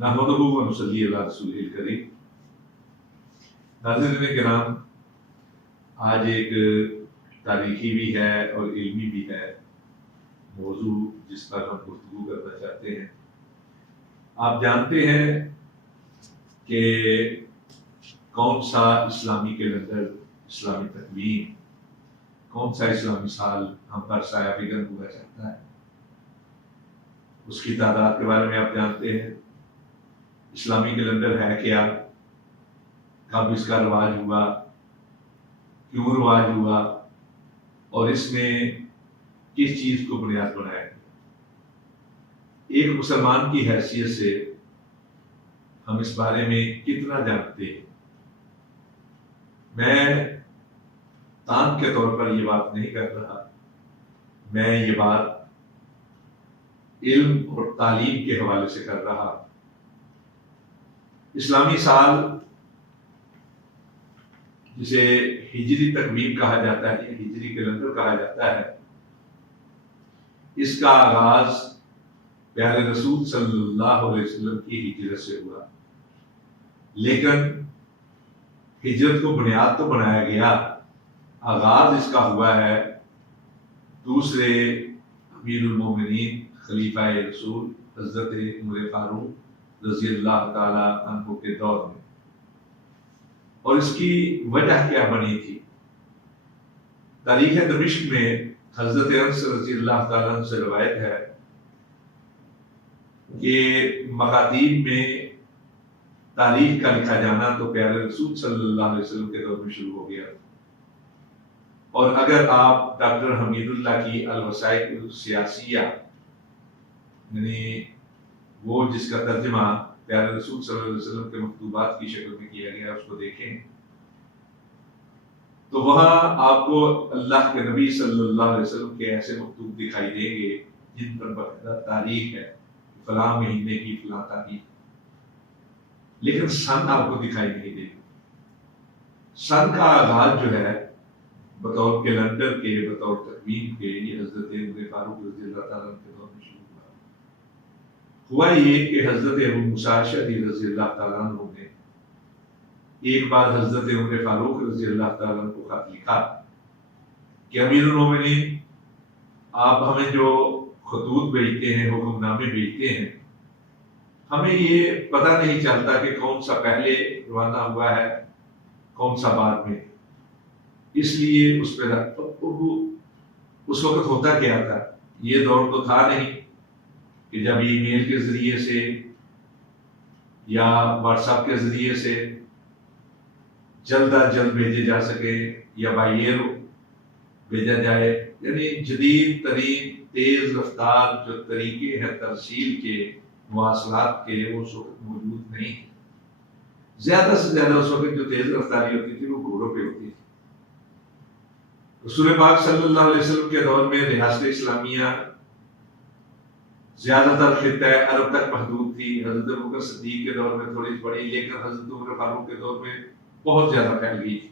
نحمدہ و نصلی علی رسولہ الکریم۔ ناظرین کرام، آج ایک تاریخی بھی ہے اور علمی بھی ہے موضوع جس پر ہم گفتگو کرنا چاہتے ہیں۔ آپ جانتے ہیں کہ کون سا اسلامی کیلنڈر، اسلامی تقویم، کون سا اسلامی سال ہم پر سایہ فکن ہوا چاہتا ہے، اس کی تعداد کے بارے میں آپ جانتے ہیں۔ اسلامی کیلنڈر ہے کیا، کب اس کا رواج ہوا، کیوں رواج ہوا، اور اس میں کس چیز کو بنیاد بنایا گیا۔ ایک مسلمان کی حیثیت سے ہم اس بارے میں کتنا جانتے ہیں۔ میں تان کے طور پر یہ بات نہیں کر رہا، میں یہ بات علم اور تعلیم کے حوالے سے کر رہا۔ اسلامی سال جسے ہجری تقویم کہا جاتا ہے، ہجری کیلنڈر کہا جاتا ہے، اس کا آغاز پیارے رسول صلی اللہ علیہ وسلم کی ہجرت سے ہوا، لیکن ہجرت کو بنیاد تو بنایا گیا، آغاز اس کا ہوا ہے دوسرے امیر المومنین خلیفہ رسول حضرت عمر فاروق رضی اللہ تعالی عنہ کے دور میں۔ اور اس کی وجہ کیا بنی تھی؟ تاریخ دمشق میں حضرت انس رضی اللہ تعالیٰ عنہ سے روایت ہے کہ مکاتیب میں تاریخ کا لکھا جانا تو پیارے رسول صلی اللہ علیہ وسلم کے دور میں شروع ہو گیا۔ اور اگر آپ ڈاکٹر حمید اللہ کی الوثائق السیاسیہ، یعنی وہ جس کا ترجمہ پیارے رسول صلی اللہ علیہ وسلم کے مکتوبات کی شکل میں کیا گیا، اس کو دیکھیں تو وہاں آپ کو اللہ کے نبی صلی اللہ علیہ وسلم کے ایسے مکتوب دکھائی دیں گے جن پر باقاعدہ تاریخ ہے، فلاں مہینے کی فلاں تاریخ، لیکن سن آپ کو دکھائی نہیں دے گی۔ سن کا آغاز جو ہے بطور کیلنڈر کے، بطور تقویم کے، یہ حضرت عمر فاروق رضی اللہ تعالیٰ عنہ کے دور میں شروع ہوا یہ کہ حضرت ابو موسیٰ اشعری رضی اللہ تعالیٰ عنہ نے ایک بار حضرت عمر فاروق رضی اللہ تعالیٰ عنہ کو خط لکھا کہ امیر المومنین، آپ ہمیں جو خطوط بھیجتے ہیں، حکم نامے بھیجتے ہیں، ہمیں یہ پتہ نہیں چلتا کہ کون سا پہلے روانہ ہوا ہے، کون سا بعد میں۔ اس لیے اس پہ اس وقت ہوتا کیا تھا، یہ دور تو تھا نہیں کہ جب ای میل کے ذریعے سے یا واٹس ایپ کے ذریعے سے جلد از جلد بھیجے جا سکے یا بائی ایئر بھیجا جائے، یعنی جدید ترین تیز رفتار جو طریقے ہیں ترسیل کے، مواصلات کے، وہ اس وقت موجود نہیں تھے۔ زیادہ سے زیادہ اس وقت جو تیز رفتاری ہوتی تھی وہ گھوڑوں پہ ہوتی تھی۔ رسول پاک صلی اللہ علیہ وسلم کے دور میں ریاست اسلامیہ زیادہ تر خطہ عرب تک محدود تھی۔ حضرت ابوبکر صدیق کے دور میں تھوڑی بڑی، لیکن حضرت عمر فاروق کے دور میں بہت زیادہ پھیل گئی تھی۔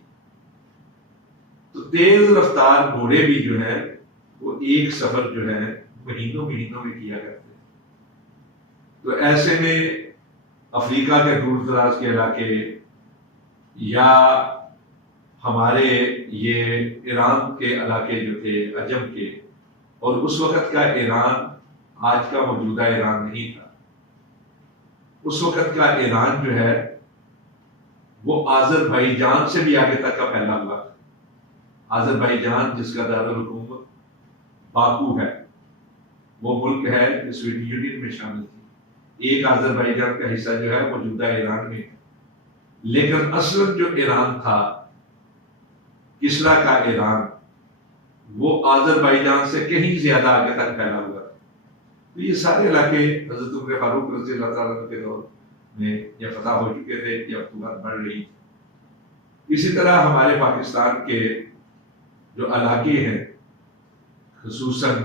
تو تیز رفتار گھوڑے بھی جو ہے وہ ایک سفر جو ہے مہینوں میں کیا کرتے ہیں۔ تو ایسے میں افریقہ کے دور دراز کے علاقے یا ہمارے یہ ایران کے علاقے جو تھے عجم کے، اور اس وقت کا ایران آج کا موجودہ ایران نہیں تھا، اس وقت کا ایران جو ہے وہ آذربائیجان سے بھی آگے تک کا پھیلا ہوا تھا۔ آذربائیجان جس کا دارالحکومت باکو ہے، وہ ملک ہے جو سوویت یونین میں شامل تھی۔ ایک آذربائیجان کا حصہ جو ہے موجودہ ایران میں ہے، لیکن اصل جو ایران تھا، کسرا کا ایران، وہ آذربائیجان سے کہیں زیادہ آگے تک پھیلا ہوا تھا۔ تو یہ سارے علاقے حضرت عمر فاروق رضی اللہ تعالیٰ عنہ کے دور میں یا فتح ہو چکے تھے یا فتوحات بڑھ رہی تھی۔ اسی طرح ہمارے پاکستان کے جو علاقے ہیں، خصوصاً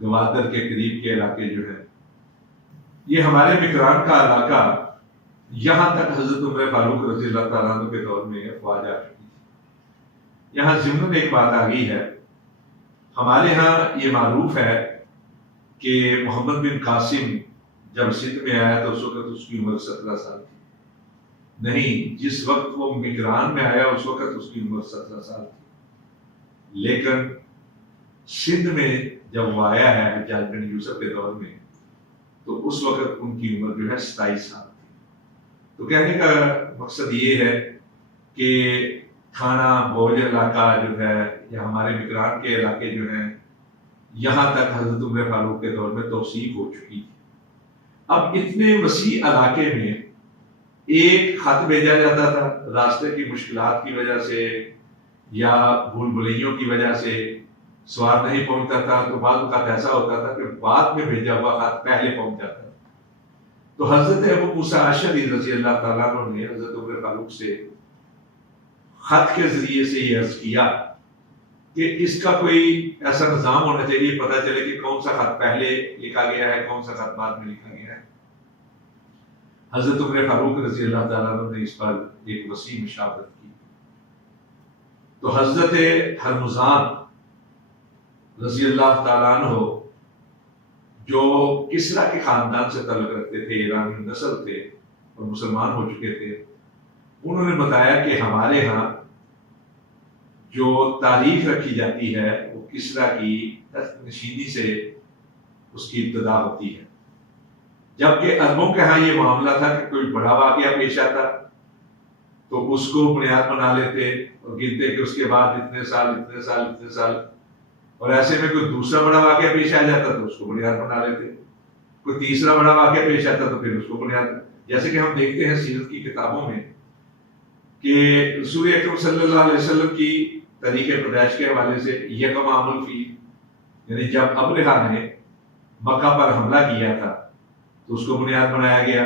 گوادر کے قریب کے علاقے جو ہیں، یہ ہمارے مکران کا علاقہ، یہاں تک حضرت عمر فاروق رضی اللہ تعالیٰ عنہ کے دور میں افواج آ چکی تھی۔ یہاں ضمن ایک بات آ گئی ہے، ہمارے ہاں یہ معروف ہے کہ محمد بن قاسم جب سندھ میں آیا تو اس وقت اس کی عمر 17 سال تھی، نہیں جس وقت وہ مکران میں آیا اس وقت اس کی عمر 17 سال تھی، لیکن سندھ میں جب وہ آیا ہے حجاج بن یوسف کے دور میں تو اس وقت ان کی عمر جو ہے 27 سال تھی۔ تو کہنے کا مقصد یہ ہے کہ کھانا بوجھ علاقہ جو ہے یا ہمارے مکران کے علاقے جو ہیں یہاں تک حضرت عمر فاروق کے دور میں توسیع ہو چکی تھی۔ اب اتنے وسیع علاقے میں ایک خط بھیجا جاتا تھا، راستے کی مشکلات کی وجہ سے یا بھول بھلیوں کی وجہ سے سوار نہیں پہنچتا تھا، تو بعض اوقات ایسا ہوتا تھا کہ بعد میں بھیجا ہوا خط پہلے پہنچ جاتا تھا۔ تو حضرت ابو موسیٰ اشعری رضی اللہ تعالیٰ عنہ نے حضرت عمر فاروق سے خط کے ذریعے سے یہ عرض کیا کہ اس کا کوئی ایسا نظام ہونا چاہیے، پتہ چلے کہ کون سا خط پہلے لکھا گیا ہے کون سا خط بعد میں لکھا گیا ہے۔ حضرت عمر فاروق رضی اللہ تعالیٰ عنہ نے اس پر ایک وسیع مشاورت کی۔ تو حضرت ہرمزان رضی اللہ تعالیٰ عنہ جو کسریٰ کے خاندان سے تعلق رکھتے تھے، ایرانی نسل تھے اور مسلمان ہو چکے تھے، انہوں نے بتایا کہ ہمارے ہاں جو تاریخ رکھی جاتی ہے وہ کسریٰ کی تخت نشینی سے اس کی ابتدا ہوتی ہے، جبکہ عربوں کے ہاں یہ معاملہ تھا کہ کوئی بڑا واقعہ پیش آتا تو اس کو بنیاد بنا لیتے اور گنتے کہ اس کے بعد اتنے سال اتنے سال اتنے سال، اور ایسے میں کوئی دوسرا بڑا واقعہ پیش آ جاتا تو اس کو بنیاد بنا لیتے، کوئی تیسرا بڑا واقعہ پیش آتا تو پھر اس کو بنیاد، جیسے کہ ہم دیکھتے ہیں سیرت کی کتابوں میں کہ رسول اکرم صلی اللہ علیہ وسلم کی تاریخ پیدائش کے حوالے سے یکم عام الفیل، یعنی جب ابرہہ نے مکہ پر حملہ کیا تھا تو اس کو بنیاد بنایا گیا۔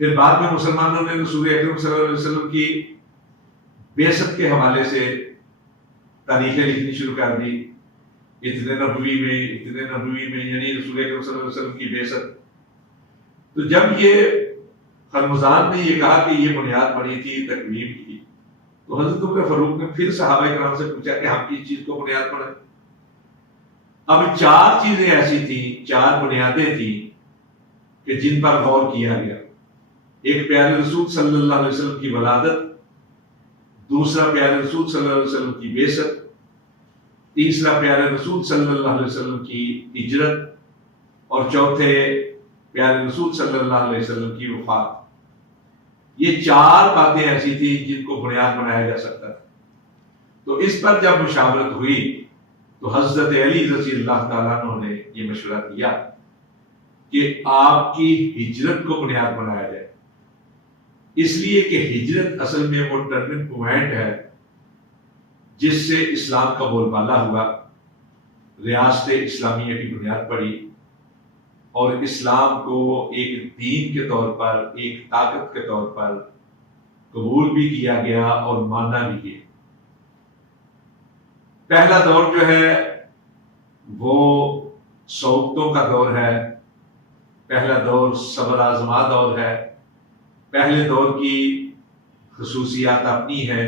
پھر بعد میں مسلمانوں نے رسول اکرم صلی اللہ علیہ وسلم کی بعثت کے حوالے سے تاریخیں لکھنی شروع کر دی، اتنے نبوی میں یعنی رسول اکرم صلی اللہ علیہ وسلم کی بعثت۔ تو جب یہ ہرمزان نے یہ کہا کہ یہ بنیاد بنی تھی تقویم کی، تو حضرت عمر فاروق نے پھر صحابہ کرام سے پوچھا کہ ہم کس چیز کو بنیاد بنائیں۔ اب 4 چیزیں ایسی تھیں، 4 بنیادیں تھیں کہ جن پر غور کیا گیا۔ ایک پیارے رسول صلی اللہ علیہ وسلم کی ولادت، دوسرا پیارے رسول صلی اللہ علیہ وسلم کی بعثت، تیسرا پیارے رسول صلی اللہ علیہ وسلم کی ہجرت، اور چوتھے پیارے رسول صلی اللہ علیہ وسلم کی وفات۔ یہ 4 باتیں ایسی تھیں جن کو بنیاد بنایا جا سکتا تھا۔ تو اس پر جب مشاورت ہوئی تو حضرت علی رضی اللہ تعالیٰ عنہ نے یہ مشورہ دیا کہ آپ کی ہجرت کو بنیاد بنایا جائے، اس لیے کہ ہجرت اصل میں وہ ٹرننگ پوائنٹ ہے جس سے اسلام کا بول بالا ہوا، ریاست اسلامیہ کی بنیاد پڑی اور اسلام کو ایک دین کے طور پر، ایک طاقت کے طور پر قبول بھی کیا گیا اور ماننا بھی گیا۔ پہلا دور جو ہے وہ صعوبتوں کا دور ہے، پہلا دور صبر آزما دور ہے۔ پہلے دور کی خصوصیات اپنی ہیں،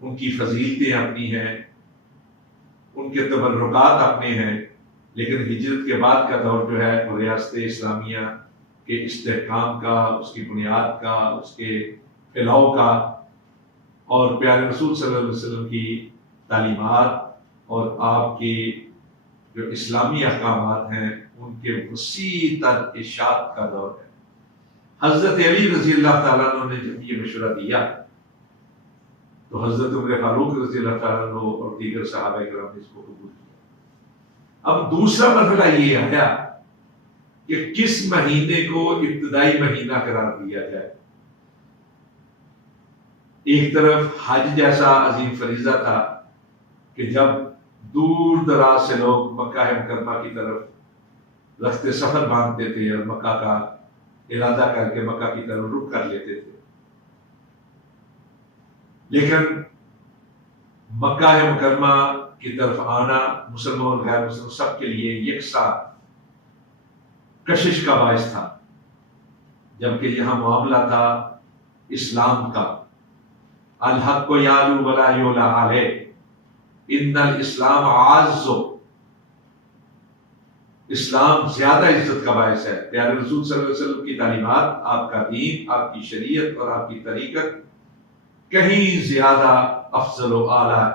ان کی فضیلتیں اپنی ہیں، ان کے تبرکات اپنے ہیں، لیکن ہجرت کے بعد کا دور جو ہے وہ ریاست اسلامیہ کے استحکام کا، اس کی بنیاد کا، اس کے پھیلاؤ کا، اور پیارے رسول صلی اللہ علیہ وسلم کی تعلیمات اور آپ کی جو اسلامی احکامات ہیں ان کے وسیع تر اشاعت کا دور ہے۔ حضرت علی رضی اللہ تعالیٰ عنہ نے جب یہ مشورہ دیا تو حضرت عمر فاروق رضی اللہ تعالیٰ عنہ اور دیگر صحابہ کرام نے اس کو قبول کیا۔ اب دوسرا مرحلہ یہ آیا کہ کس مہینے کو ابتدائی مہینہ قرار دیا جائے۔ ایک طرف حج جیسا عظیم فریضہ تھا کہ جب دور دراز سے لوگ مکہ مکرمہ کی طرف رخت سفر باندھتے تھے اور مکہ کا ارادہ کر کے مکہ کی طرف رخ کر لیتے تھے، لیکن مکہ مکرمہ کی طرف آنا مسلمان اور غیر مسلم سب کے لیے یکساں کشش کا باعث تھا، جبکہ یہاں معاملہ تھا اسلام کا۔ الحق کو یعلو ولا یعلی علیہ، ان الاسلام عاز، اسلام زیادہ عزت کا باعث ہے. پیارے رسول صلی اللہ علیہ وسلم کی تعلیمات، آپ کا دین، آپ کی شریعت اور آپ کی طریقت کہیں زیادہ افضل و اعلیٰ.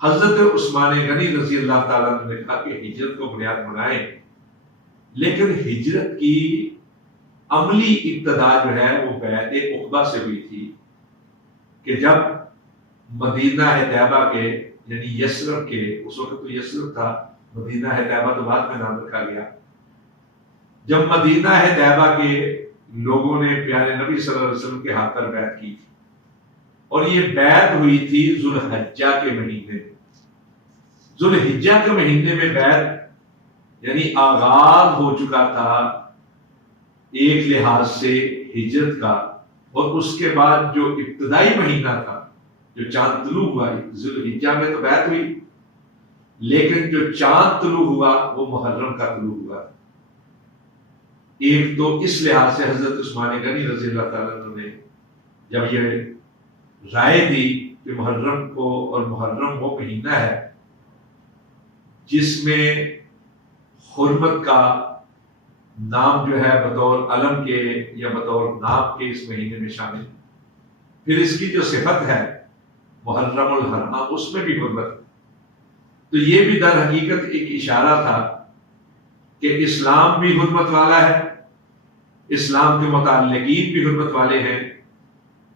حضرت عثمان غنی رضی اللہ تعالیٰ عنہ نے کہا کہ ہجرت کو بنیاد بنائیں، لیکن ہجرت کی عملی ابتدا جو ہے وہ بیعت عقبہ سے ہوئی تھی، کہ جب مدینہ طیبہ کے یعنی یثرب کے، اس وقت تو یثرب تھا، مدینہ طیبہ تو بعد میں نام رکھا گیا، جب مدینہ طیبہ کے لوگوں نے پیارے نبی صلی اللہ علیہ وسلم کے ہاتھ پر بیعت کی تھی، اور یہ بیعت ہوئی تھی ذوالحجہ کے مہینے میں. ذوالحجہ کے مہینے میں بیعت یعنی آغاز ہو چکا تھا ایک لحاظ سے ہجرت کا، اور اس کے بعد جو ابتدائی مہینہ تھا جو چاند طلوع ہوا، ذوالحجہ میں تو بیعت ہوئی، لیکن جو چاند طلوع ہوا وہ محرم کا طلوع ہوا. ایک تو اس لحاظ سے حضرت عثمان غنی رضی اللہ تعالیٰ عنہ نے جب یہ رائے دی کہ محرم کو، اور محرم وہ مہینہ ہے جس میں حرمت کا نام جو ہے بطور علم کے یا بطور نام کے اس مہینے میں شامل، پھر اس کی جو صفت ہے محرم الحرام اس میں بھی حرمت. تو یہ بھی در حقیقت ایک اشارہ تھا کہ اسلام بھی حرمت والا ہے، اسلام کے متعلقین بھی حرمت والے ہیں،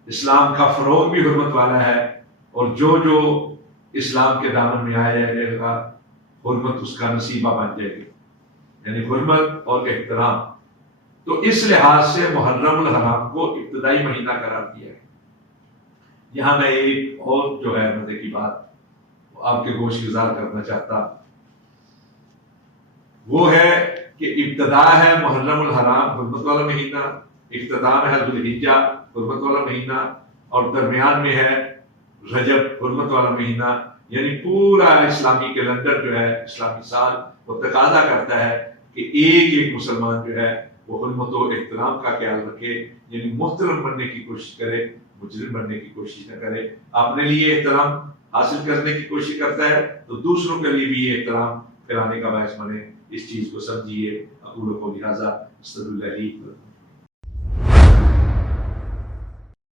اسلام کا فروغ بھی حرمت والا ہے، اور جو جو اسلام کے دامن میں آیا جائے گا حرمت اس کا نصیبہ بن جائے گی، یعنی حرمت اور احترام. تو اس لحاظ سے محرم الحرام کو ابتدائی مہینہ قرار دیا ہے. یہاں میں ایک اور جو ہے مزے کی بات آپ کے گوش گزار کرنا چاہتا، وہ ہے کہ ابتدا ہے محرم الحرام حرمت والا مہینہ، اختتام ہے ذوالحجہ حرمت والا مہینہ، اور درمیان میں ہے رجب حرمت والا مہینہ. یعنی پورا اسلامی کیلنڈر جو ہے، اسلامی سال، وہ تقاضا کرتا ہے کہ ایک ایک مسلمان جو ہے وہ حرمت و احترام کا خیال رکھے، یعنی محترم بننے کی کوشش کرے، مجرم بننے کی کوشش نہ کرے. اپنے لیے احترام حاصل کرنے کی کوشش کرتا ہے تو دوسروں کے لیے بھی یہ احترام کرانے کا باعث بنے. اس چیز کو سمجھیے. اقول قولی ھذا استغفر اللہ لی.